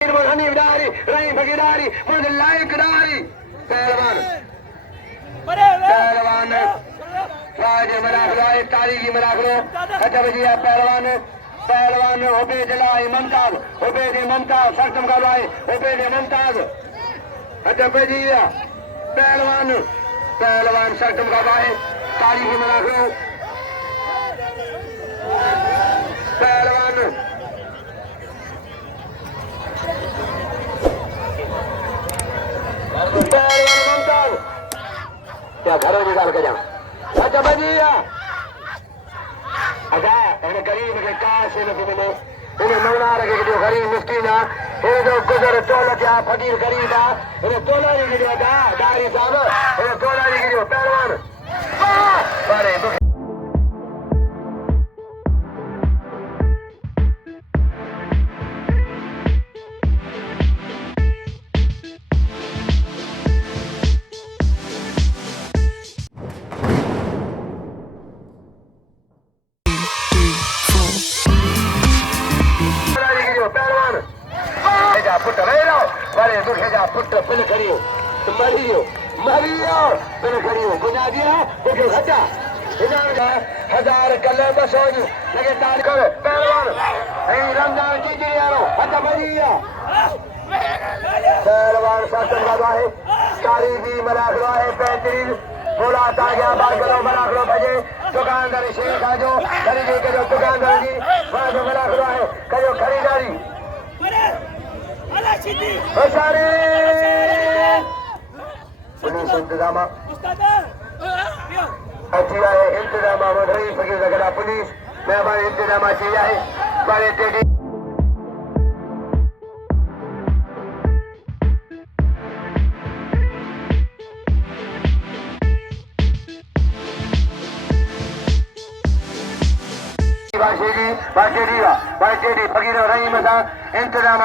हनीफ डारी रही फकीरारी मुझे लाइक डारी पहलवान पहलवान राज मराखलो तारीखी मराखलो अच्छा बजिया पहलवान पहलवान उबेद लाई मुमताज उबेद मुमताज सख्तम का लाई उबेद मुमताज अच्छा बजिया पहलवान पहलवान सख्तम का लाई तारीखी मराखलो पहलवान क्या घरों निकाल के जाओ अच्छा बजिया अच्छा इन्हें गरीब के काश इन्हें मौला रखे जो गरीब मिस्कीना इन्हें जो गुजर तोला क्या फकीर गरीबा इन्हें तोला नहीं गिरियो दारी साहब इन्हें तोला नहीं गिरियो पहलवान बड़े पुट वेरो वाले दुखे जा पुट पिल करियो मरियो मरियो पिल करियो गुना दिया दुखे घटा इनाम का 1000 कले बसोज लगे तार कर पहलवान ए रमजान की जियारो हटा बजिया पहलवान शासन का है कारीगी मलाखलो है बेहतरीन बोला ता गया बागलो मलाखलो बजे दुकानदार शेख का जो खरीदी के जो दुकानदार जी बागलो मलाखलो है करो खरीदारी पुलिस इंतजाम इंतजाम रही फकीर वगैरह पुलिस मैं हमारे इंतजाम चाहिए बड़े टेडी फकीर रही मसा इंतजाम